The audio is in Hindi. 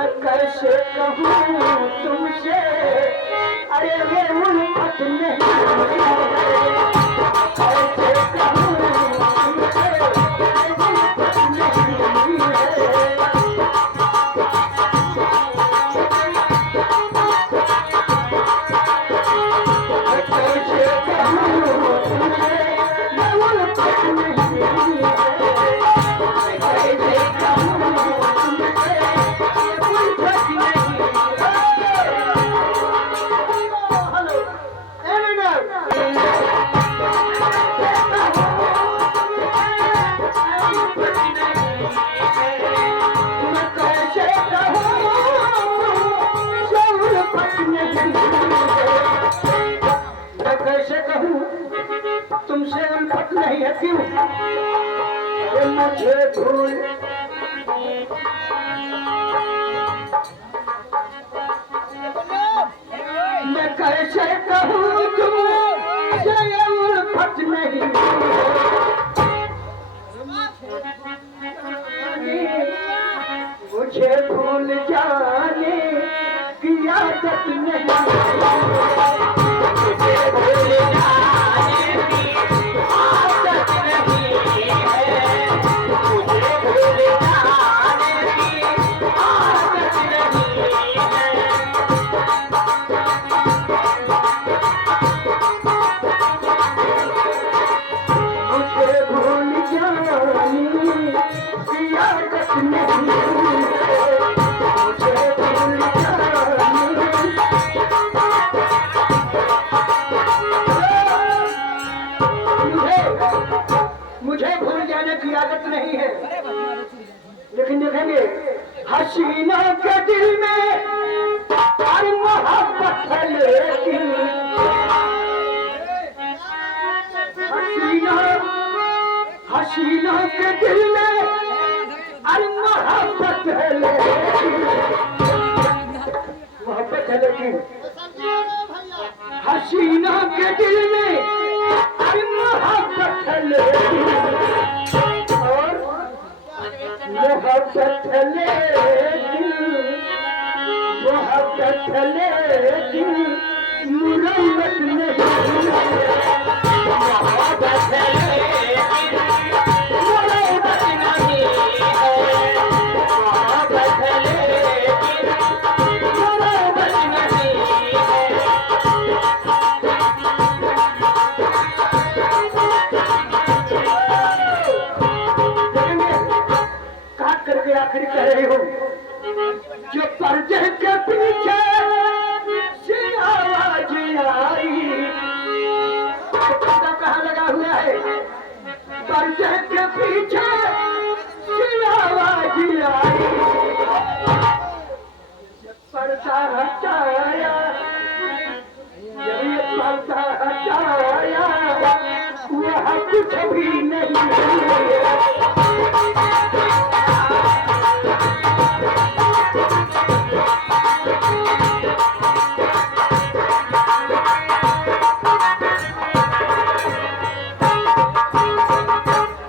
मैं कैसे कहूँ तुमसे, अरे ये उल्फत नहीं कैसे कहूँ तुमसे, उल्फत नहीं है। तुमसे उल्फत नहीं है क्यों? मुझे भूल मैं कैसे कहूँ तुमसे उल्फत नहीं, मुझे भूल जाने की आदत नहीं, मुझे भूल जाने की आदत नहीं है, मुझे भूल जाने की आदत नहीं है। मुझे भूल जाने की आदत नहीं है, मुझे भूल मुझे भूल जाने की आदत नहीं है। लेकिन देखेंगे हसीना के दिल में हर मोहब्बत है, लेकिन हसीना के दिल में हर मोहब्बत है, लेकिन मोहब्बत है, लेकिन हसीना के दिल में हर मोहब्बत है, लेकिन और मोहब्बत है, लेकिन मोहब्बत है, लेकिन मुरम्मत नहीं, मोहब्बत है लेकिन मुरम्मत नहीं है, मोहब्बत है लेकिन मुरम्मत नहीं है। काट करके आखिर कह रही हूँ जो पर्दे के पीछे से आवाज आई, पर्दा कहाँ लगा हुआ है? पर्दे के पीछे से आवाज आई, पर्दा हटाया, जब ये पर्दा हटाया वह कुछ भी नहीं